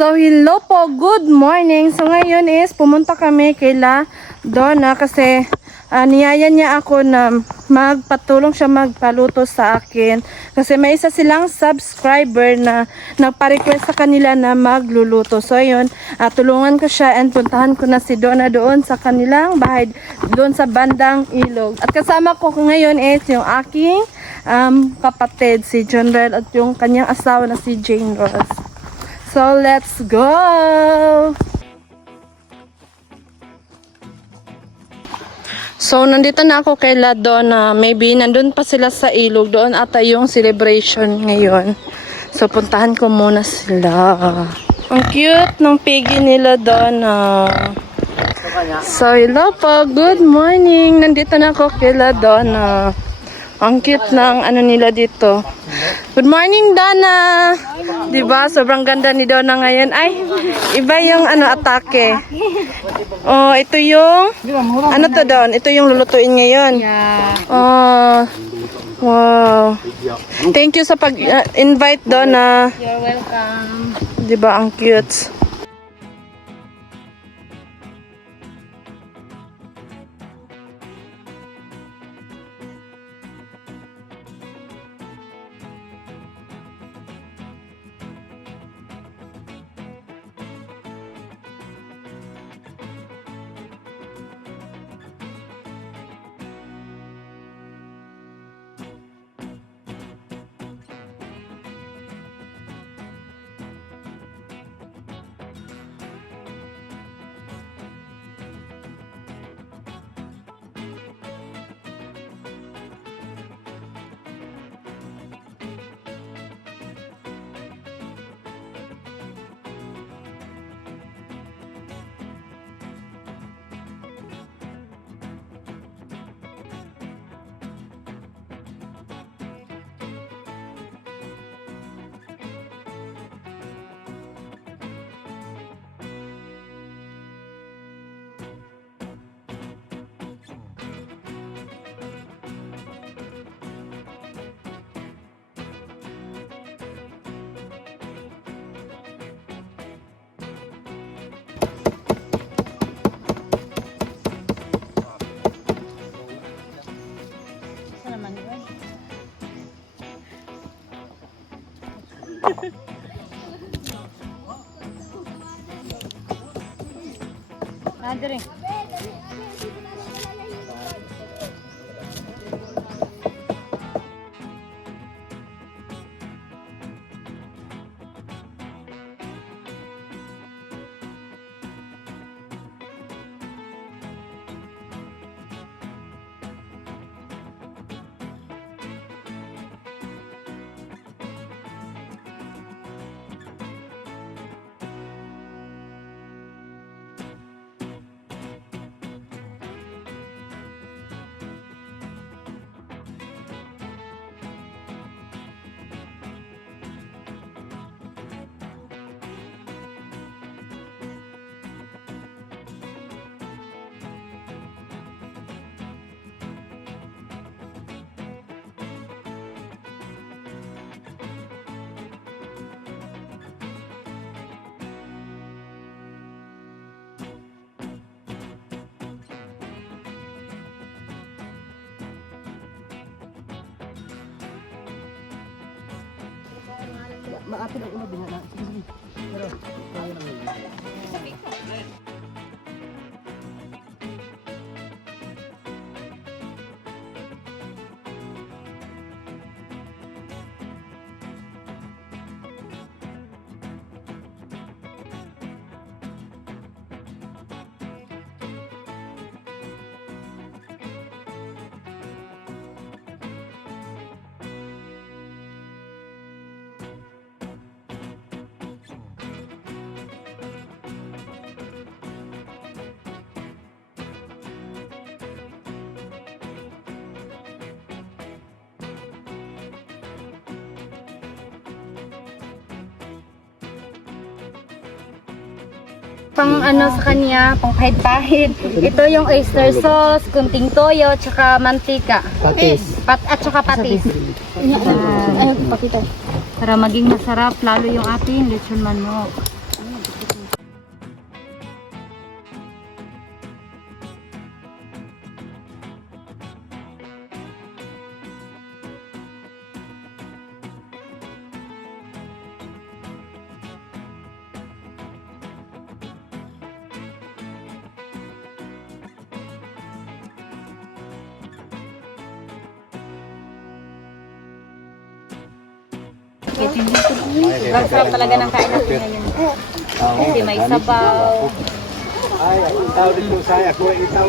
So, hello po. Good morning. So, ngayon is pumunta kami kila Donna kasi niyaya niya ako na magpatulong siya magpaluto sa akin. Kasi may isa silang subscriber na nagpa-request sa kanila na magluluto. So, ayun, tulungan ko siya and puntahan ko na si Donna doon sa kanilang bahay, doon sa bandang ilog. At kasama ko ngayon is yung aking kapatid, si John Rel, at yung kanyang asawa na si Jane Rose. So, let's go! So, nandito na ako kay Donna. Maybe nandun pa sila sa ilog. Doon ata yung celebration ngayon. So, puntahan ko muna sila. Ang cute ng piggy nila, Donna. So, hello po. Good morning. Nandito na ako kay Donna. Ang cute ng ano nila dito. Good morning, Donna. Diba? Sobrang ganda ni Donna ngayon. Ay, iba yung atake. Oh, ito yung ano to, Don? Ito yung lulutuin ngayon. Yeah. Oh, wow. Thank you sa pag-invite, Donna. You're welcome. Diba? Ang cute. Andre. Maapil ang una binana. Sige, sige. Pero, kaya lang yun. Pang ano sa kanya, pang kahit-kahit. Ito yung oyster sauce, kunting toyo, tsaka mantika. Patis. At tsaka patis. Ano, pakita. Para maging masarap, lalo yung ating lechon manok. Chicken. Sobrang sarap talaga ng kain natin ngayon. Kasi may sabaw. Ay, ang tao dito saya ko itaw.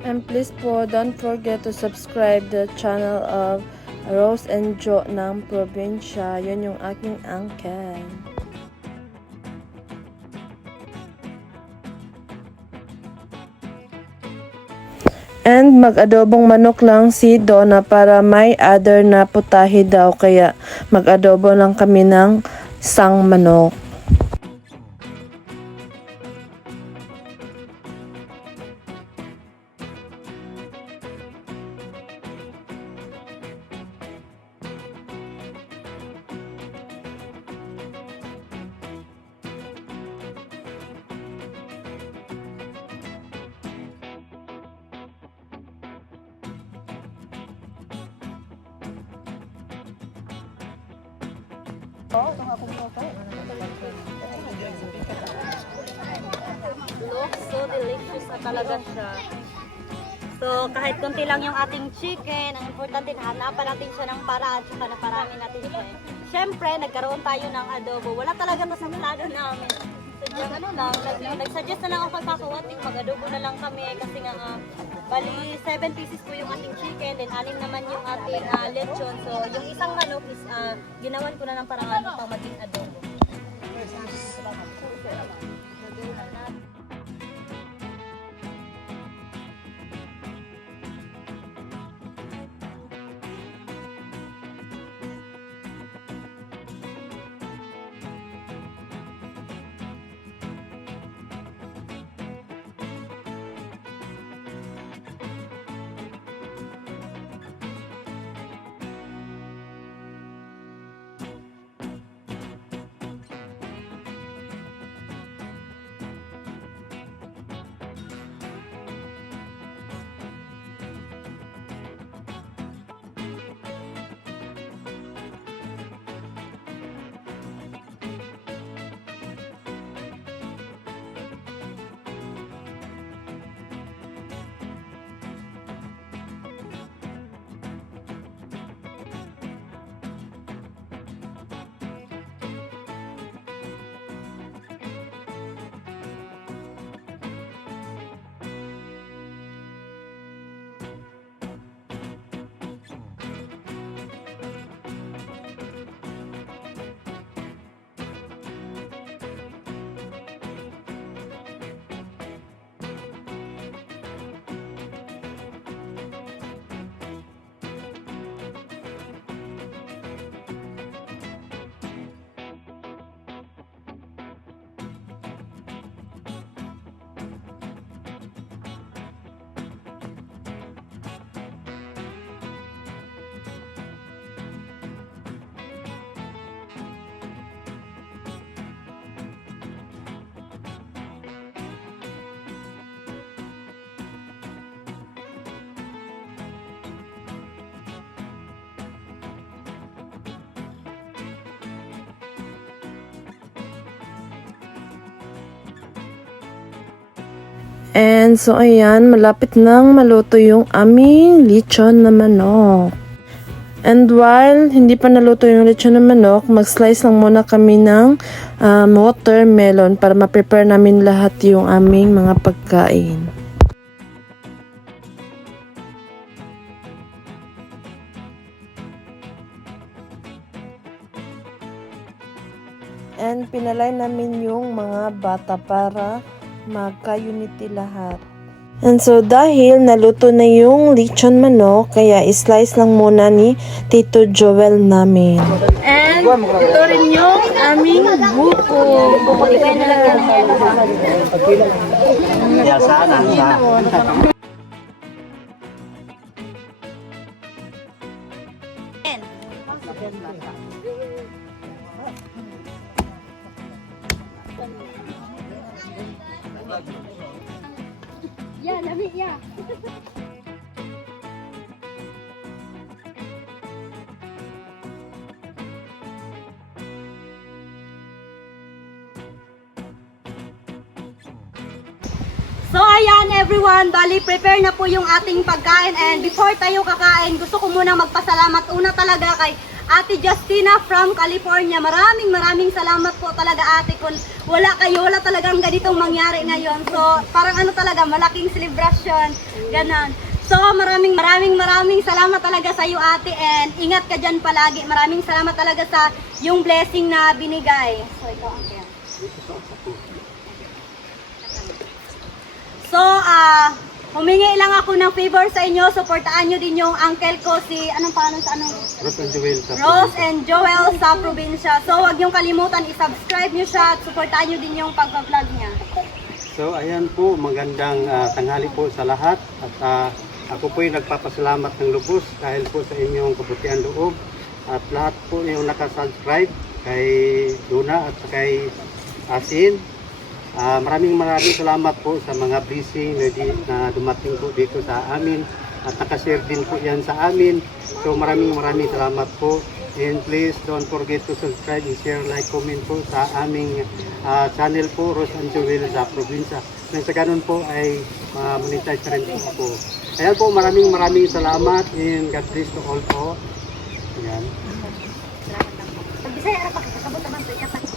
And please po, don't forget to subscribe the channel of Rose and Jo ng probinsya. Yun yung aking uncle. And mag-adobong manok lang si Donna para may other na putahe daw. Kaya mag-adobo lang kami ng sang manok. Looks so delicious na talaga siya. So, kahit konti lang yung ating chicken, ang importante na hanapan natin siya ng paraan at naparami natin siya. Siyempre, nagkaroon tayo ng adobo. Wala talaga to sa plano namin. Sadyang nag-suggest na lang ako kay Papa Wating, mag-adobo na lang kami kasi nga, bali 7 pieces po yung ating chicken, then 6 naman yung ating lechon. So, yung isang manok is ginawan ko na ng paraan pang maging adobo. And so ayan, malapit nang maluto yung aming lechon na manok. And while hindi pa naluto yung lechon na manok, mag-slice lang muna kami ng watermelon para ma-prepare namin lahat yung aming mga pagkain. And pinalay namin yung mga bata para magka-unity lahat. And so dahil naluto na yung lechon manok, kaya slice lang muna ni Tito Joel namin. And ito rin yung aming buko. So ayan everyone, bali prepare na po yung ating pagkain, and before tayo kakain, gusto ko muna magpasalamat una talaga kay Ate Justina from California. Maraming salamat po talaga ate. Kung wala kayo, wala talagang ganitong mangyari ngayon. So parang ano talaga, malaking celebration, ganon. So maraming salamat talaga sa iyo ate, and ingat ka dyan palagi. Maraming salamat talaga sa yung blessing na binigay. So ito ang kaya. So, humingi lang ako ng favor sa inyo. Suportaan nyo din yung uncle ko, si, anong pangalan sa anong? Rose and Joel sa probinsya. So, huwag nyo kalimutan, i-subscribe nyo siya at suportaan nyo din yung pag-vlog niya. So, ayan po, magandang tanghali po sa lahat. At ako po'y nagpapasalamat ng lubos dahil po sa inyong kabutihan loob. At lahat po yung nakasubscribe kay Luna at kay Asin. Maraming salamat po sa mga blessing na dumating po dito sa amin at nakashare din po yan sa amin. So maraming salamat po, and please don't forget to subscribe and share, like, comment po sa aming channel po, Rose and Joel sa probinsya. Nang sa ganun po ay monetize na rin po ako. Ayan po, maraming salamat, and God bless to all po. Ayan.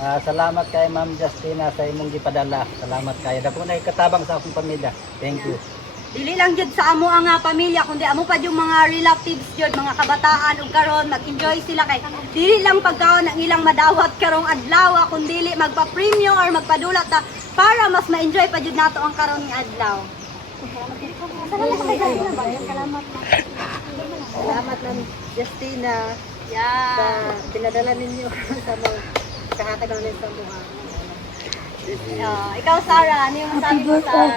Salamat kay Ma'am Justina sa imong gipadala. Salamat kay dako na katabang sa akong pamilya. Thank you. Dili lang jud sa amo ang pamilya, kundi amo pa yung mga relatives jud, mga kabataan ug karon mag-enjoy sila kay dili lang pagkaon ang ilang madawat karong adlaw, kundi magpa-premium or magpadulat ta para mas ma-enjoy pa jud nato ang karon nga adlaw. Salamat lang Justina sa pinadala ninyo sa mga kahatag namin sa buha. Ikaw Sarah, ano yung masabi mo Sar?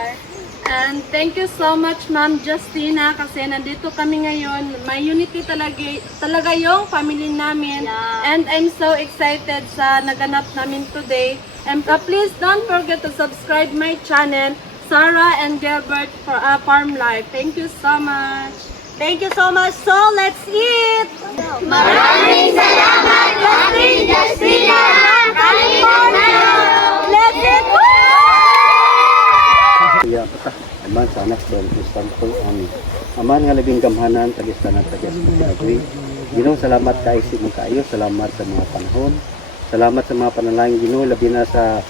And thank you so much Ma'am Justina kasi nandito kami ngayon. May unity talaga yung family namin. Yeah. And I'm so excited sa naganap namin today. And please don't forget to subscribe my channel, Sarah and Gilbert for Farm Life. Thank you so much. Thank you so much. So, let's eat! Maraming salamat, Justina ng California! Let's eat! Kaya patah, aman sa anak doon, Kristan po, aman nga labing gamhanan, tagistan at tagas magkagwi. Ginoo, salamat kay isip mo kayo, salamat sa mga panahon, salamat sa mga panalangin Ginoo, labi na sa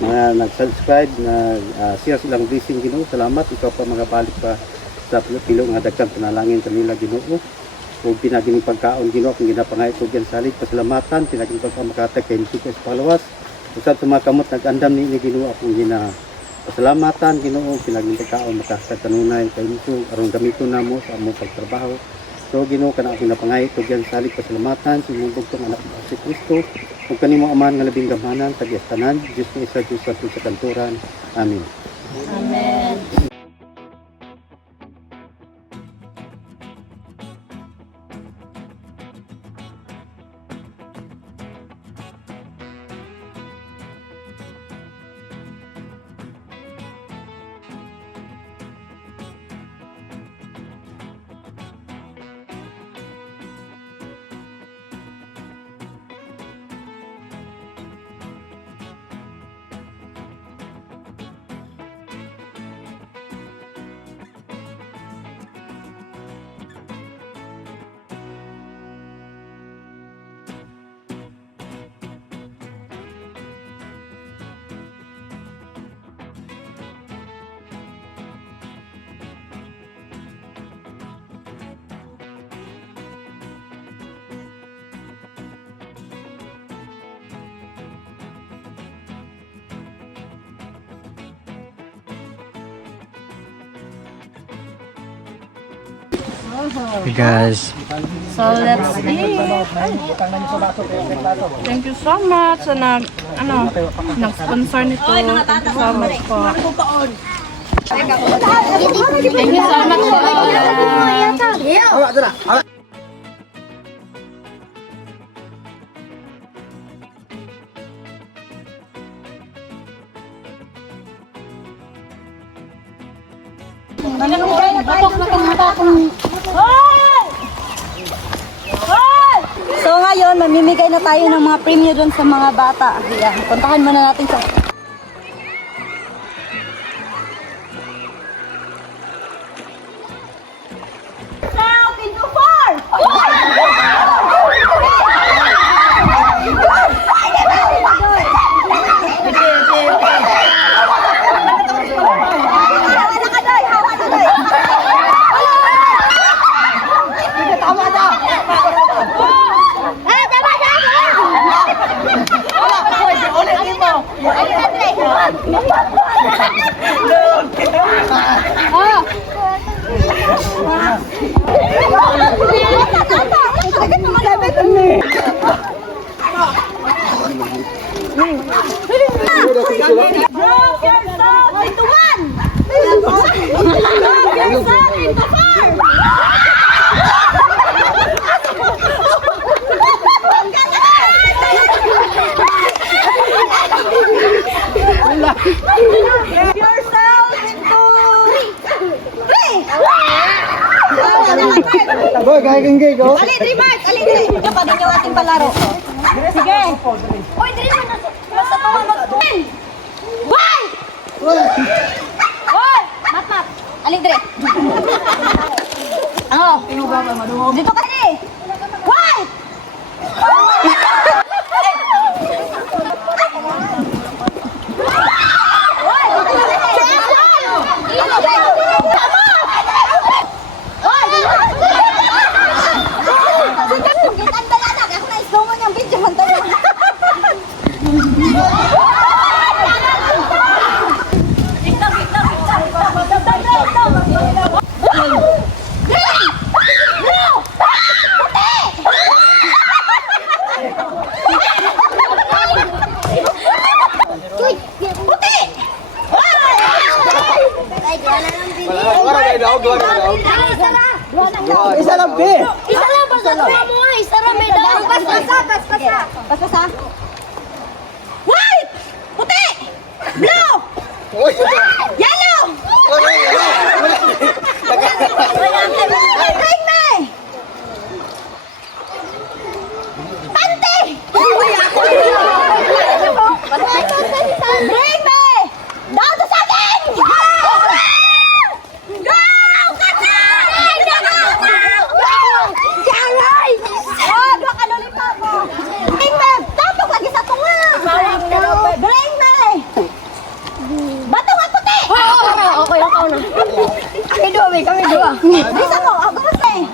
mga nag-subscribe, share silang blessing Ginoo, salamat, ikaw pa mga balik pa sa pilo nga dagkang panalangin kanila Ginoo. O pinaging pagkaon Ginoo, kung ginapangay ko dyan salit, pasalamatan, pinaging pagkamakatag kay Nisi ko sa palawas, usap sa mga kamot nag-andam ni Ginoo akong pasalamatan Ginoo, pinaging pagkaon makasag kanunay kay Nisi, arong gamiton na mo sa among pagtrabaho. So Ginoo, kana akong napangay ko dyan salit, pasalamatan sa imong bugtong anak mo si Kristo, kung kanimo aman nga labing gamanan, tagiastanan, Diyos ko isa, Diyos sa kanturan. Amen. Amen. Hey guys. So, let's eat. Thank you so much sa nag-sponsor nito. Thank you so much po. Thank you so much po. So ngayon, mamimigay na tayo ng mga premium doon sa mga bata. Ayan, puntahan muna natin sa... Boy, kaya kang gay ko. Ali, 3 marks! Ali, 3! Ito pa din yung ating palaro. Sige! Uy, dali mo na! Basta pa mag-twin! Why? Hoy! Mat! Ali, 3! Oh! Dito ka ni! Why? Isa lang, be. Isa lang, basta tuwa mo nga. Isa lang, may daw. Pas-pasa. White! Puti! Blue! Yellow! Bring me! Tante! Bring me! Down to saging! Kami dua. Bisa mo, ako kasi.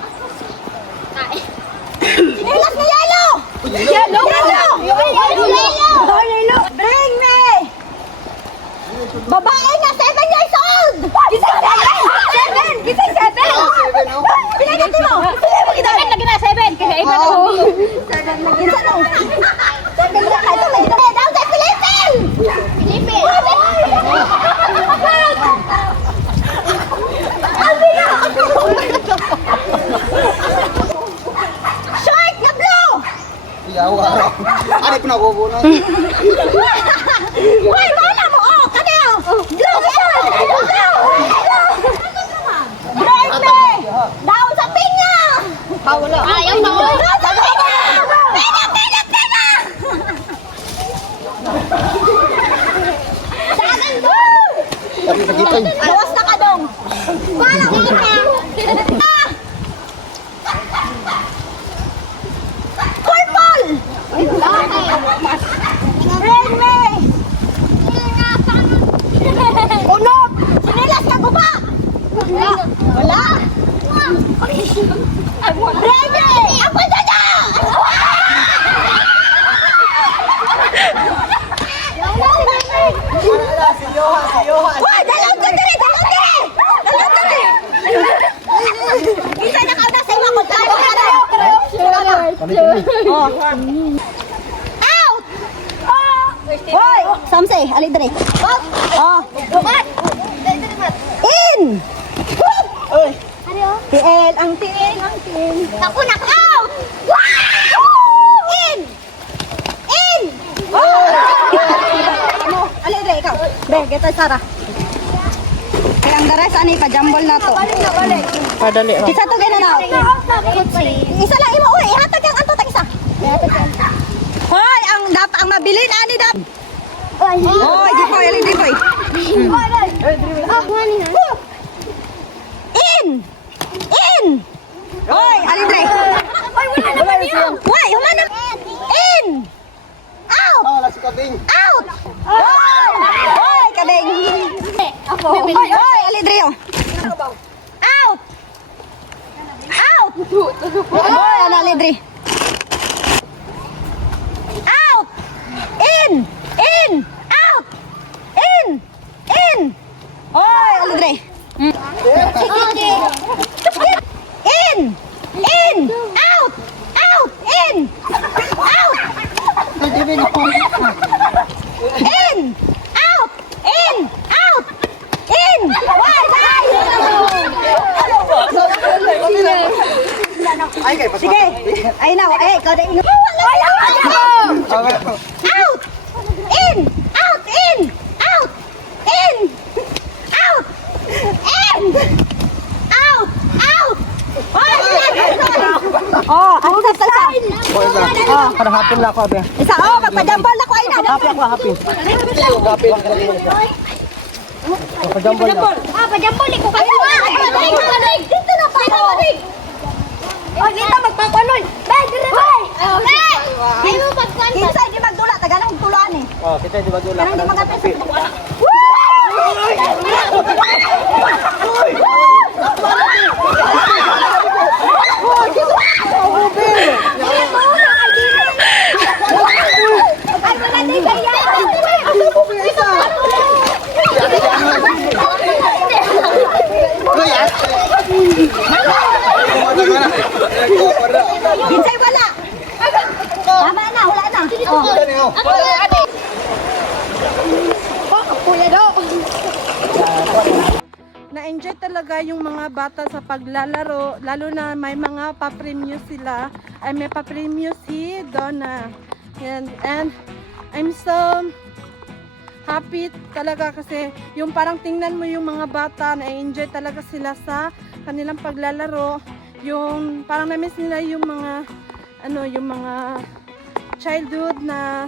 Sinilas na yellow! Yellow! Yellow! Bring me! Babae na 7 years old! Gisay 7! Gisay 7! Pinagati mo! Bakit lagi na 7? Kasi iba na. 7 na gisa no. 7 na kayo na ito. Down sa Philippines! Short na blue! Yawa. Ano po nakukunan? Uy, mana mo! Oh, kani oh! Blue yan! Blue! Break me! Down sa pinya! Wala. Ayaw na mo! Down sa pinya! Pinya! Dagan ko! Tapi pagitan. Lawas na ka dong! Wala ko na! Purple! Bring me! Unod! Sinilas ka ko ba? Wala! Bring me! Ako dyan! Oh. Out! Hoy! Samse, alidre. Oh. In! Tiil, ang tiil, ang tiil. Naku, out! In! In! Ano? Alidre, ikaw. Be, kita Sara. Kaya ang dares, ani, pa-jambol na to. Padali oh. Isa to gana na. Isa lang imo uy, ihatag ang anto tag isa. Hoy, ang mabilin ani dap. Hoy, di ko ali di ko. In! In! Hoy, ali dre. Hoy, humana. In! Out! Out! Hoy, kading. Hoy, ali dre. Out! Out! Hoy, ana lidri. Out! In! In! Out! In! In! Hoy, lidri. In! In! Out! Out! In! Out! In! Out! In! Out! In! Hoy, sige. Ay na, ikaw na ingat. Out! In! Out! In! Out! In! Out! In! Out! Out! Oh, ako sa salsa. Oh, Para hapon lang ako, abe. isa, oh, magpa-jambol ako ay na. Happy ako, happy. Happy. Pajambol na. Pajambol, ikaw ka na. Dito na pa. Oh, dito magpapanoy. Bay, dire bay. Ay mo pagkuan. Kinsa di magdula, taganong tulaan eh. Oh, kita di bagula. Kanang di magapit. Ay, wala din kaya. Kinsay wala. Tama na, wala na. Na-enjoy talaga yung mga bata sa paglalaro, lalo na may mga pa-premyo sila, ay may pa-premyo si Donna. And I'm so happy talaga kasi yung parang tingnan mo yung mga bata, na-enjoy talaga sila sa kanilang paglalaro. Yung parang na-miss nila yung mga yung mga childhood na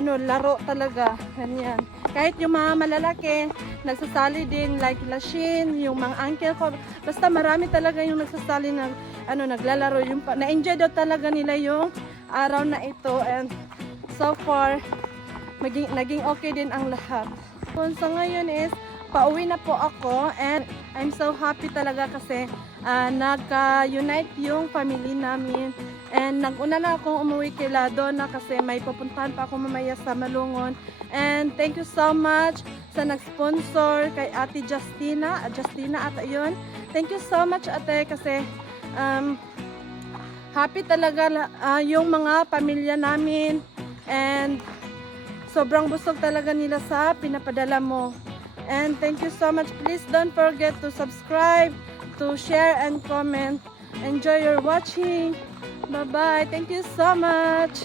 laro talaga, ganyan. Kahit yung mga malalaki, nagsasali din, like Lashin, yung mga uncle ko, basta marami talaga yung nagsasali na, naglalaro, yung, na-enjoy daw talaga nila yung araw na ito, and so far, naging okay din ang lahat. So ngayon is, pauwi na po ako, and I'm so happy talaga kasi nagka-unite yung family namin. And nag-una na akong umuwi kay Donna kasi may pupuntahan pa ako mamaya sa Malungon. And thank you so much sa nag-sponsor kay Ate Justina ata yun. Thank you so much ate kasi happy talaga yung mga pamilya namin. And sobrang busog talaga nila sa pinapadala mo. And thank you so much. Please don't forget to subscribe, to share and comment. Enjoy your watching. Bye-bye. Thank you so much.